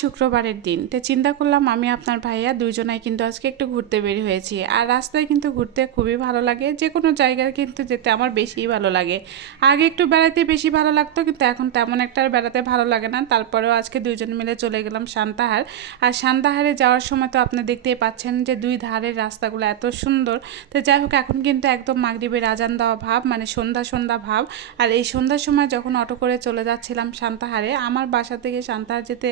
শুক্রবারের দিন তো চিন্তা করলাম আমি আপনার ভাইয়া দুইজনাই কিন্তু আজকে একটু ঘুরতে বের হয়েছি। আর রাস্তায় কিন্তু ঘুরতে খুবই ভালো লাগে, যে কোনো জায়গায় কিন্তু যেতে আমার বেশিই ভালো লাগে। আগে একটু বেড়াতে বেশি ভালো লাগতো, কিন্তু এখন তেমন একটা আর বেড়াতে ভালো লাগে না। তারপরেও আজকে দুইজন মিলে চলে গেলাম সান্তাহার। আর সান্তাহারে যাওয়ার সময় তো আপনি দেখতেই পাচ্ছেন যে দুই ধারের রাস্তাগুলো এত সুন্দর। তো যাই হোক, এখন কিন্তু একদম মাগরিবের আজান দেওয়া ভাব, মানে সন্ধ্যা সন্ধ্যা ভাব। আর এই সন্ধ্যার সময় যখন অটো করে চলে যাচ্ছিলাম সান্তাহারে, আমার বাসা থেকে সান্তাহার যেতে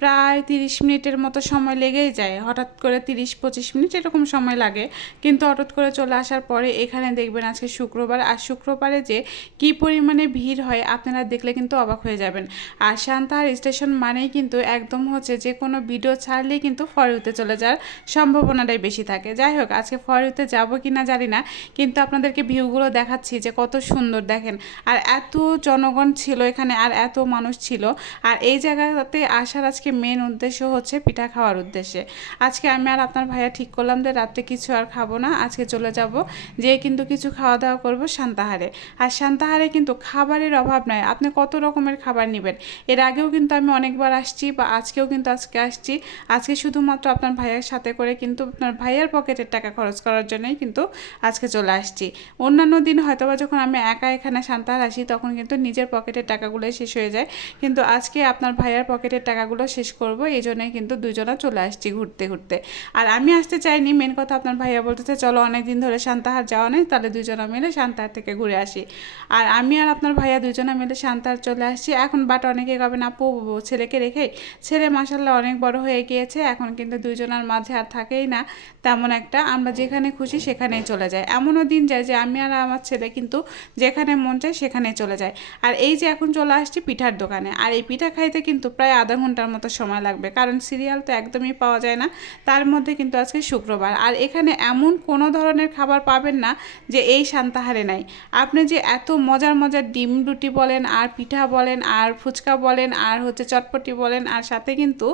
প্রায় 30 মিনিটের মতো সময় লেগেই যায়। হঠাৎ করে 30-25 মিনিট এরকম সময় লাগে, কিন্তু হঠাৎ করে চলে আসার পরে এখানে দেখবেন আজকে শুক্রবার, আর শুক্রবারে যে কী পরিমাণে ভিড় হয় আপনারা দেখলে কিন্তু অবাক হয়ে যাবেন। আর সান্তাহার স্টেশন মানেই কিন্তু একদম হচ্ছে যে কোনো ভিডিও ছাড়লেই কিন্তু ফর ইউতে চলে যাওয়ার সম্ভাবনাটাই বেশি থাকে। যাই হোক, আজকে ফর ইউতে যাবো কি না জানি না, কিন্তু আপনাদেরকে ভিউগুলো দেখাচ্ছি যে কত সুন্দর দেখেন। আর এত জনগণ ছিল এখানে, আর এত মানুষ ছিল। আর এই জায়গাতে আসার আজকে মেন উদ্দেশ্য হচ্ছে পিঠা খাওয়ার উদ্দেশ্যে। আজকে আমি আর আপনার ভাইয়া ঠিক করলাম যে রাত্রে কিছু আর খাবো না, আজকে চলে যাব যে কিন্তু কিছু খাওয়া দাওয়া করব সান্তাহারে। আর সান্তাহারে কিন্তু খাবারের অভাব নাই, আপনি কত রকমের খাবার নেবেন। এর আগেও কিন্তু আমি অনেকবার আসছি, বা আজকেও কিন্তু আজকে আসছি। আজকে শুধুমাত্র আপনার ভাইয়ের সাথে করে, কিন্তু আপনার ভাইয়ের পকেটের টাকা খরচ করার জন্যই কিন্তু আজকে চলে আসছি। অন্যান্য দিন হয়তোবা যখন আমি একা এখানে সান্তাহার আসি তখন কিন্তু নিজের পকেটের টাকাগুলোই শেষ হয়ে যায়, কিন্তু আজকে আপনার ভাইয়ের পকেটের টাকাগুলো শেষ করব, এই জন্যই কিন্তু দুজনা চলে আসছি ঘুরতে ঘুরতে। আর আমি আসতে চাইনি, মেন কথা আপনার ভাইয়া বলতেছে চলো অনেক দিন ধরে সান্তাহার যাওয়া নেই, তাহলে দুজনা মিলে সান্তাহার থেকে ঘুরে আসি। আর আমি আর আপনার ভাইয়া দুজনা মিলে সান্তাহার চলে আসছি এখন। বাট অনেকে ভাবেন আপু ছেলেকে রেখে, ছেলে মাসাল্লাহ অনেক বড় হয়ে গিয়েছে, এখন কিন্তু দুজনের মাঝে আর থাকেই না তেমন একটা। আমরা যেখানে খুশি সেখানেই চলে যাই, এমনও দিন যায় যে আমি আর আমার ছেলে কিন্তু যেখানে মন চায় সেখানেই চলে যায়। আর এই যে এখন চলে আসছি পিঠার দোকানে, আর এই পিঠা খাইতে কিন্তু প্রায় আধা ঘন্টার মতো সময় লাগবে, কারণ সিরিয়াল তো একদমই পাওয়া যায় না। তার মধ্যে কিন্তু আজকে শুক্রবার, আর এখানে এমন কোনো ধরনের খাবার পাবেন না যে এই সান্তাহারে নাই। আপনি যে এত মজার মজার ডিম রুটি বলেন, আর পিঠা বলেন, আর ফুচকা বলেন, আর হচ্ছে চটপটি বলেন, আর সাথে কিন্তু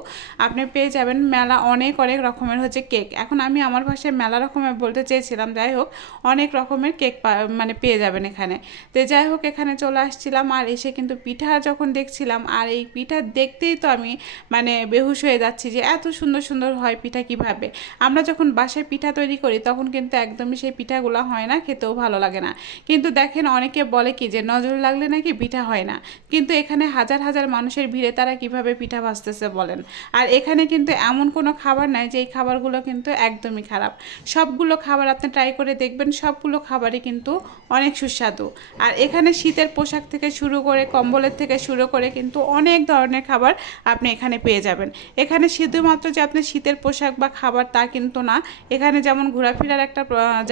আপনি পেয়ে যাবেন মেলা অনেক অনেক রকমের হচ্ছে কেক। এখন আমি আমার ভাষায় মেলা রকমের বলতে চেয়েছিলাম, যাই হোক অনেক রকমের কেক মানে পেয়ে যাবেন এখানে। তো যাই হোক, এখানে চলে আসছিলাম, আর এসে কিন্তু পিঠা যখন দেখছিলাম, আর এই পিঠা দেখতেই তো আমি মানে বেহুশ হয়ে যাচ্ছি যে এত সুন্দর সুন্দর হয় পিঠা কিভাবে। আমরা যখন বাসায় পিঠা তৈরি করি তখন কিন্তু একদমই সেই পিঠাগুলো হয় না, খেতেও ভালো লাগে না। কিন্তু দেখেন অনেকে বলে কি যে নজর লাগলে নাকি পিঠা হয় না, কিন্তু এখানে হাজার হাজার মানুষের ভিড়ে তারা কিভাবে পিঠা ভাজতেছে বলেন। আর এখানে কিন্তু এমন কোনো খাবার নাই যে এই খাবারগুলো কিন্তু একদমই খারাপ। সবগুলো খাবার আপনি ট্রাই করে দেখবেন, সবগুলো খাবারই কিন্তু অনেক সুস্বাদু। আর এখানে শীতের পোশাক থেকে শুরু করে, কম্বলের থেকে শুরু করে কিন্তু অনেক ধরনের খাবার আপনি এখানে পেয়ে যাবেন। এখানে শুধুমাত্র যে আপনি শীতের পোশাক বা খাবার তা কিন্তু না, এখানে যেমন ঘোরাফেরার একটা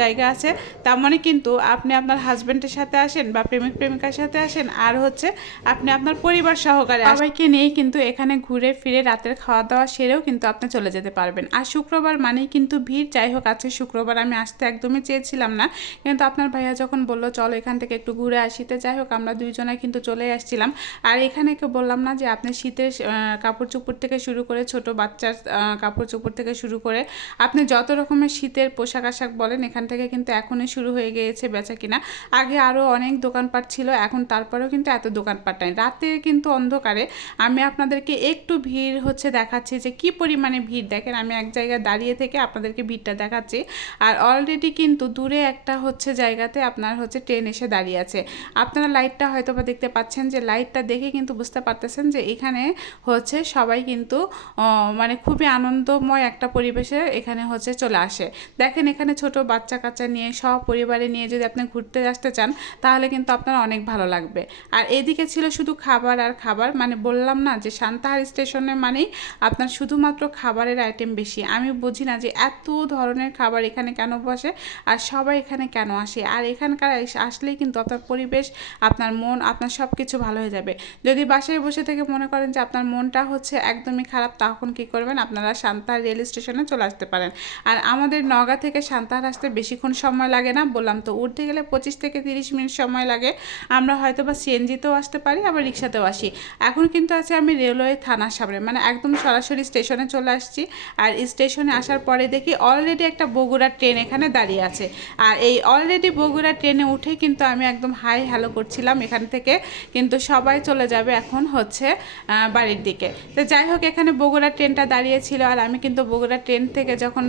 জায়গা আছে, তেমনই কিন্তু আপনি আপনার হাজব্যান্ডের সাথে আসেন বা প্রেমিক প্রেমিকার সাথে আসেন, আর হচ্ছে আপনি আপনার পরিবার সহকারে সবাইকে নিয়েই কিন্তু এখানে ঘুরে ফিরে রাতের খাওয়া দাওয়া সেরেও কিন্তু আপনি চলে যেতে পারবেন। আর শুক্রবার মানেই কিন্তু ভিড়। যাই হোক, আজকে শুক্রবার আমি আসতে একদমই চেয়েছিলাম না, কিন্তু আপনার ভাইয়া যখন বললো চলো এখান থেকে একটু ঘুরে আসিতে, যাই হোক আমরা দুইজনে কিন্তু চলে আসছিলাম। আর এখানে কেউ বললাম না যে আপনি শীতের কাপড় চোপড় থেকে শুরু করে, ছোট বাচ্চার কাপড় চোপড় থেকে শুরু করে আপনি যত রকমের শীতের পোশাক আশাক বলেন, এখান থেকে কিন্তু এখনই শুরু হয়ে গিয়েছে বেচা কিনা। আগে আরও অনেক দোকানপাট ছিল, এখন তারপরেও কিন্তু এত দোকানপাট নাই। রাতে কিন্তু অন্ধকারে আমি আপনাদেরকে একটু ভিড় হচ্ছে দেখাচ্ছি যে কি পরিমাণে ভিড়। দেখেন আমি এক জায়গায় দাঁড়িয়ে থেকে আপনাদেরকে ভিড়টা দেখাচ্ছি, আর অলরেডি কিন্তু দূরে একটা হচ্ছে জায়গাতে আপনার হচ্ছে ট্রেন এসে দাঁড়িয়ে আছে। আপনারা লাইটটা হয়তো বা দেখতে পাচ্ছেন, যে লাইটটা দেখে কিন্তু বুঝতে পারতেছেন যে এখানে হচ্ছে সবাই কিন্তু মানে খুবই আনন্দময় একটা পরিবেশে এখানে হচ্ছে চলে আসে। দেখেন এখানে ছোট বাচ্চা কাচ্চা নিয়ে, সব পরিবারে নিয়ে যদি আপনি ঘুরতে আসতে চান তাহলে কিন্তু আপনার অনেক ভালো লাগবে। আর এদিকে ছিল শুধু খাবার আর খাবার, মানে বললাম না যে সান্তাহার স্টেশনে মানেই আপনার শুধুমাত্র খাবারের আইটেম বেশি। আমি বুঝি না যে এত ধরনের খাবার এখানে কেন বসে, আর সবাই এখানে কেন আসে। আর এখানকার আসলেই কিন্তু আপনার পরিবেশ, আপনার মন, আপনার সব কিছু ভালো হয়ে যাবে। যদি বাসায় বসে থেকে মনে করেন যে আপনার মনটা হচ্ছে একদমই খারাপ, তখন কি করবেন, আপনারা সান্তাহার রেল স্টেশনে চলে আসতে পারেন। আর আমাদের নওগাঁ থেকে সান্তাহার আসতে বেশিক্ষণ সময় লাগে না, বললাম তো উঠতে গেলে 25 থেকে 30 মিনিট সময় লাগে। আমরা হয়তো বা সিএনজিতেও আসতে পারি, আবার রিক্সাতেও আসি। এখন কিন্তু আছে আমি রেলওয়ে থানার সামনে, মানে একদম সরাসরি স্টেশনে চলে আসছি। আর স্টেশনে আসার পরে দেখি অলরেডি একটা বগুড়ার ট্রেন এখানে দাঁড়িয়ে আছে। আর এই অলরেডি বগুড়া ট্রেনে উঠে কিন্তু আমি একদম হাই হ্যালো করছিলাম এখান থেকে, কিন্তু সবাই চলে যাবে এখন হচ্ছে বাড়ির দিকে। তো তো যাই হোক, এখানে বগুড়া ট্রেনটা দাঁড়িয়েছিল আর আমি কিন্তু বগুড়া ট্রেন থেকে যখন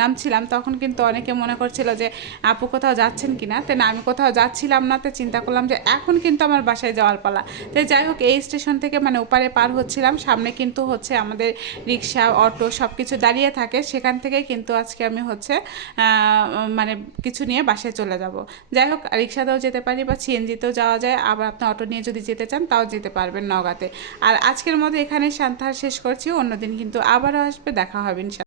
নামছিলাম তখন কিন্তু অনেকে মনে করছিল যে আপু কোথাও যাচ্ছেন কি না। তো না, আমি কোথাও যাচ্ছিলাম না। তো চিন্তা করলাম যে এখন কিন্তু আমার বাসায় যাওয়ার পালা। তো যাই হোক, এই স্টেশন থেকে মানে ওপারে পার হচ্ছিলাম, সামনে কিন্তু হচ্ছে আমাদের রিক্সা অটো সব কিছু দাঁড়িয়ে থাকে, সেখান থেকে কিন্তু আজকে আমি হচ্ছে মানে কিছু নিয়ে বাসায় চলে যাব। যাই হোক, রিক্সাতেও যেতে পারি বা সিএনজিতেও যাওয়া যায়, আবার আপনি অটো নিয়ে যদি যেতে চান তাও যেতে পারবেন নওগাঁতে। আর আজকের মতো এখানে সান্তাহার শেষ করছি, অন্যদিন কিন্তু আবারও আসবে, দেখা হবে ইনশাল্লাহ।